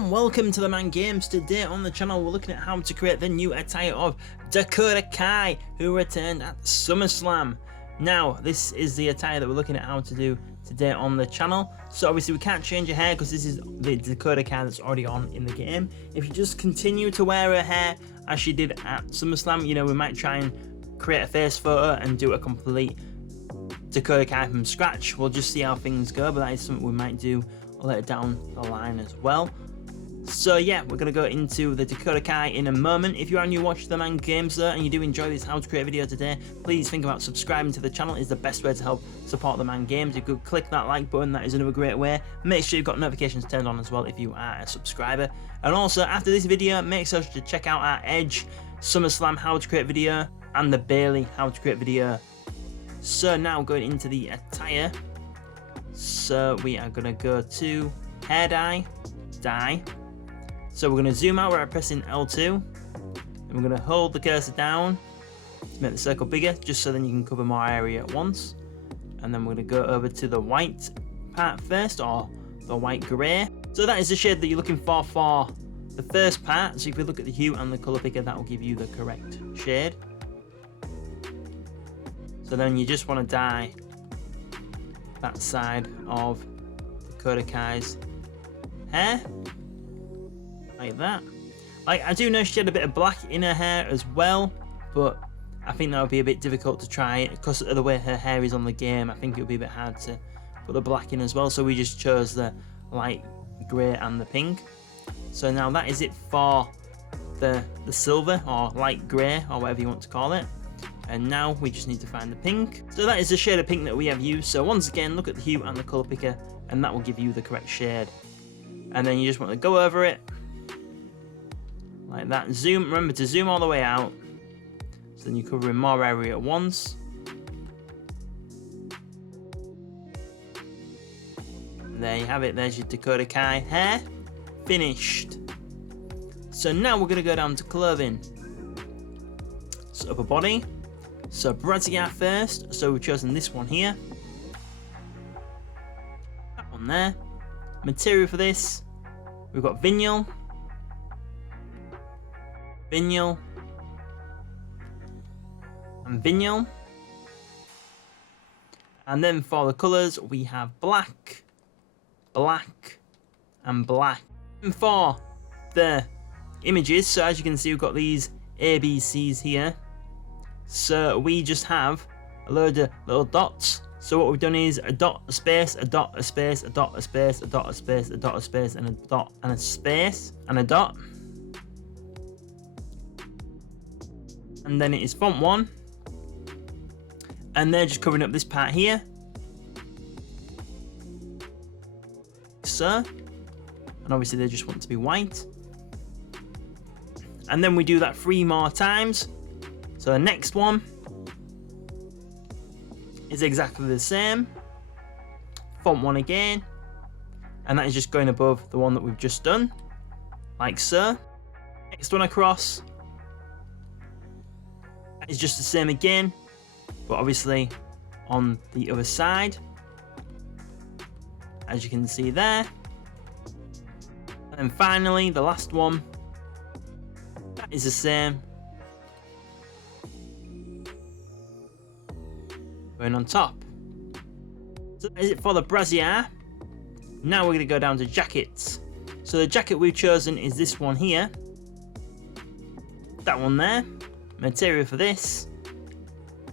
and welcome to TheMan Games. Today on the channel we're looking at how to create the new attire of Dakota Kai, who returned at SummerSlam. Now this is the attire that we're looking at how to do today on the channel. So obviously we can't change her hair because this is the Dakota Kai that's already on in the game. If you just continue to wear her hair as she did at SummerSlam, you know, we might try and create a face photo and do a complete Dakota Kai from scratch. We'll just see how things go, but that is something we might do later down the line as well. So yeah, we're going to go into the Dakota Kai in a moment. If you are new watching TheMan Games though, and you do enjoy this how to create video today, please think about subscribing to the channel. Is the best way to help support TheMan Games. You could click that like button, that is another great way. Make sure you've got notifications turned on as well if you are a subscriber. And also after this video, make sure to check out our Edge SummerSlam how to create video and the Bailey how to create video. So now going into the attire. So we are going to go to hair dye. So we're going to zoom out by pressing L2. And we're going to hold the cursor down to make the circle bigger, just so then you can cover more area at once. And then we're going to go over to the white part first, or the white grey. So that is the shade that you're looking for the first part. So if you look at the hue and the colour picker, that will give you the correct shade. So then you just want to dye that side of Dakota Kai's hair, like that. Like, I do know she had a bit of black in her hair as well, but I think that would be a bit difficult to try because of the way her hair is on the game. I think it would be a bit hard to put the black in as well, so we just chose the light grey and the pink. So now that is it for the silver or light grey or whatever you want to call it. And now we just need to find the pink. So that is the shade of pink that we have used. So once again, look at the hue and the colour picker, and that will give you the correct shade. And then you just want to go over it like that. Zoom, remember to zoom all the way out, so then you're covering more area at once. And there you have it. There's your Dakota Kai hair finished. So now we're going to go down to clothing. So upper body. So brassiere first, so we've chosen this one here. That one there. Material for this, we've got vinyl, and vinyl. And then for the colours, we have black, and black. And for the images, so as you can see, we've got these ABCs here. So we just have a load of little dots. So what we've done is a dot, a space, a dot, a space, a dot, a space, a dot, a space, a dot, a space, and a dot, and a space, and a dot. And then it is font 1. And they're just covering up this part here. So. And obviously they just want to be white. And then we do that 3 more times. So the next one is exactly the same. Font 1 again. And that is just going above the one that we've just done. Like so. Next one across. That is just the same again. But obviously on the other side. As you can see there. And finally the last one. That is the same. Going on top. So that is it for the brassiere. Now we're going to go down to jackets. So the jacket we've chosen is this one here. That one there. Material for this.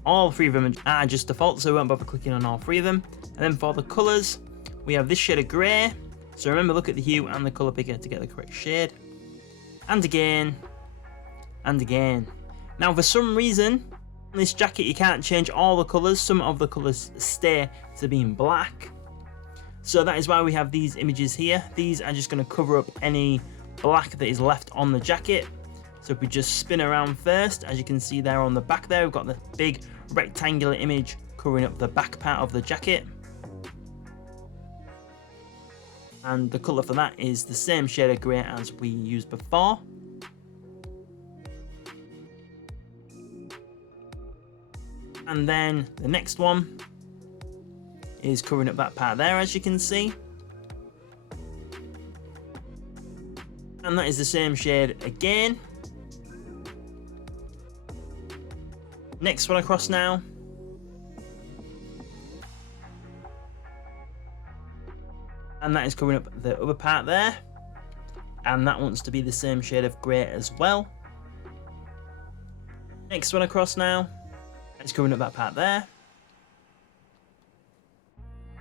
All 3 of them are just default, so we won't bother clicking on all 3 of them. And then for the colours, we have this shade of grey. So remember, look at the hue and the colour picker to get the correct shade. And again. And again. Now for some reason, on this jacket you can't change all the colours. Some of the colours stay to being black. So that is why we have these images here. These are just going to cover up any black that is left on the jacket. So if we just spin around first, as you can see there on the back there, we've got the big rectangular image covering up the back part of the jacket. And the colour for that is the same shade of grey as we used before. And then the next one is covering up that part there, as you can see. And that is the same shade again. Next one across now. And that is covering up the other part there. And that wants to be the same shade of grey as well. Next one across now. It's covering up that part there.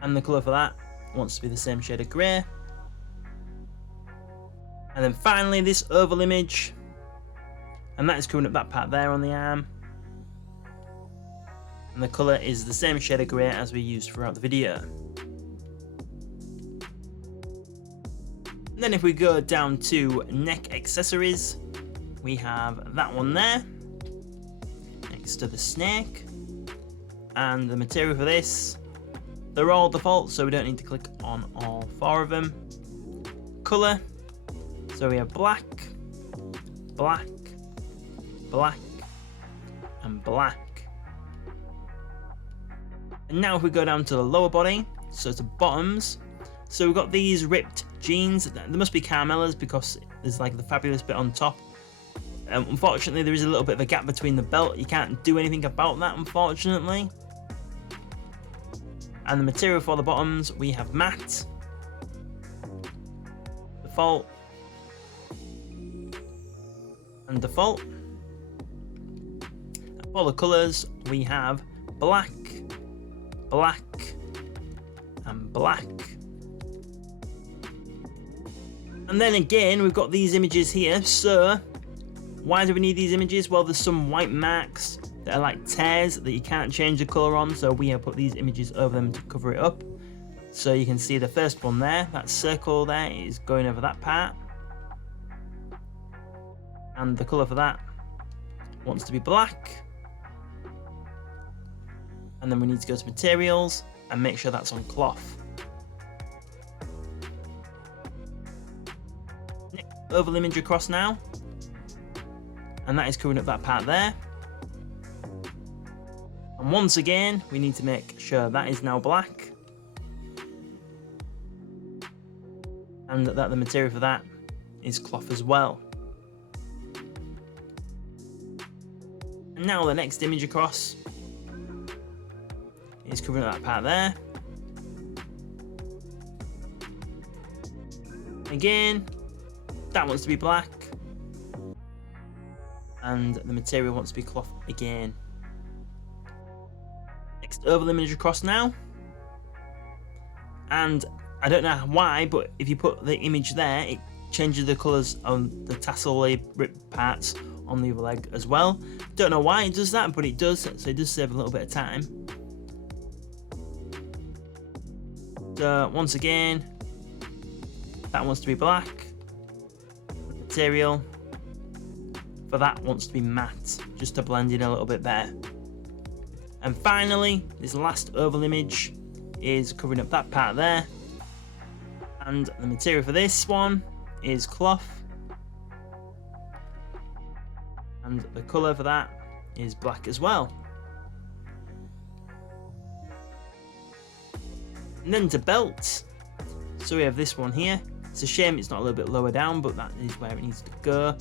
And the colour for that wants to be the same shade of grey. And then finally this oval image. And that is covering up that part there on the arm. And the colour is the same shade of grey as we used throughout the video. And then if we go down to neck accessories, we have that one there, next to the snake. And the material for this, they're all default, so we don't need to click on all 4 of them. Colour, so we have black, black, black, and black. And now if we go down to the lower body, so to bottoms, so we've got these ripped jeans. There must be Carmella's because there's like the fabulous bit on top. Unfortunately, there is a little bit of a gap between the belt. You can't do anything about that, unfortunately. And the material for the bottoms, we have matte, default, and default. For the colours, we have black, black, and black. And then again, we've got these images here. So why do we need these images? Well, there's some white marks that are like tears that you can't change the colour on, so we have put these images over them to cover it up. So you can see the first one there, that circle there is going over that part. And the colour for that wants to be black. And then we need to go to materials and make sure that's on cloth. Oval image across now, and that is covering up that part there. And once again, we need to make sure that is now black, and that the material for that is cloth as well. And now the next image across is covering up that part there. Again, that wants to be black, and the material wants to be cloth again. Next oval image across now, and I don't know why, but if you put the image there, it changes the colours on the tassel rip parts on the other leg as well. Don't know why it does that, but it does, so it does save a little bit of time. So once again, that wants to be black. Material for that wants to be matte, just to blend in a little bit better. And finally, this last oval image is covering up that part there, and the material for this one is cloth, and the colour for that is black as well. And then to belts, so we have this one here. It's a shame it's not a little bit lower down, but that is where it needs to go.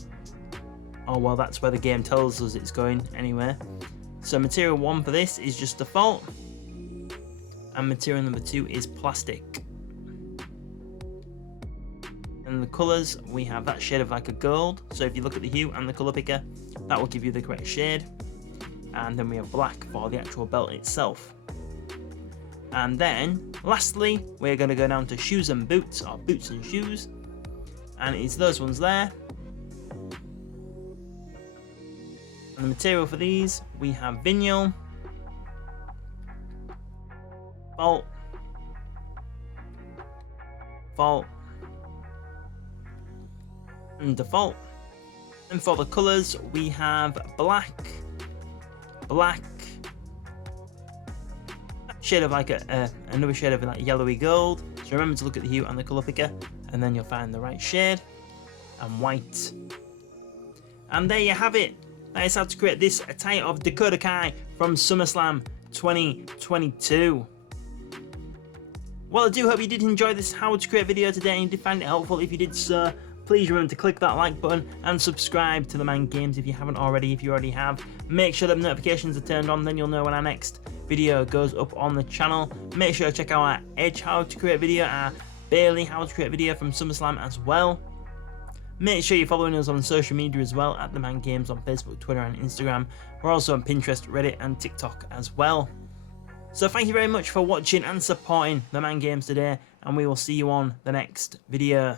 Oh well, that's where the game tells us it's going anyway. So material 1 for this is just default, and material number 2 is plastic. And the colours, we have that shade of like a gold, so if you look at the hue and the colour picker, that will give you the correct shade. And then we have black for the actual belt itself. And then, lastly, we're going to go down to shoes and boots, or boots and shoes. And it's those ones there. And the material for these, we have vinyl, bolt, default, and default. And for the colours, we have black, black, shade of like another shade of like yellowy gold. So remember to look at the hue and the colour picker, and then you'll find the right shade, and white. And there you have it. That is how to create this attire of Dakota Kai from SummerSlam 2022. Well, I do hope you did enjoy this how to create video today and you did find it helpful. If you did so, please remember to click that like button and subscribe to TheMan Games if you haven't already. If you already have, make sure that notifications are turned on, then you'll know when our next video goes up on the channel. Make sure to check out our Edge how to create video, our Bailey how to create video from SummerSlam as well. Make sure you're following us on social media as well at TheMan Games on Facebook, Twitter and Instagram. We're also on Pinterest, Reddit and TikTok as well. So thank you very much for watching and supporting TheMan Games today, and we will see you on the next video.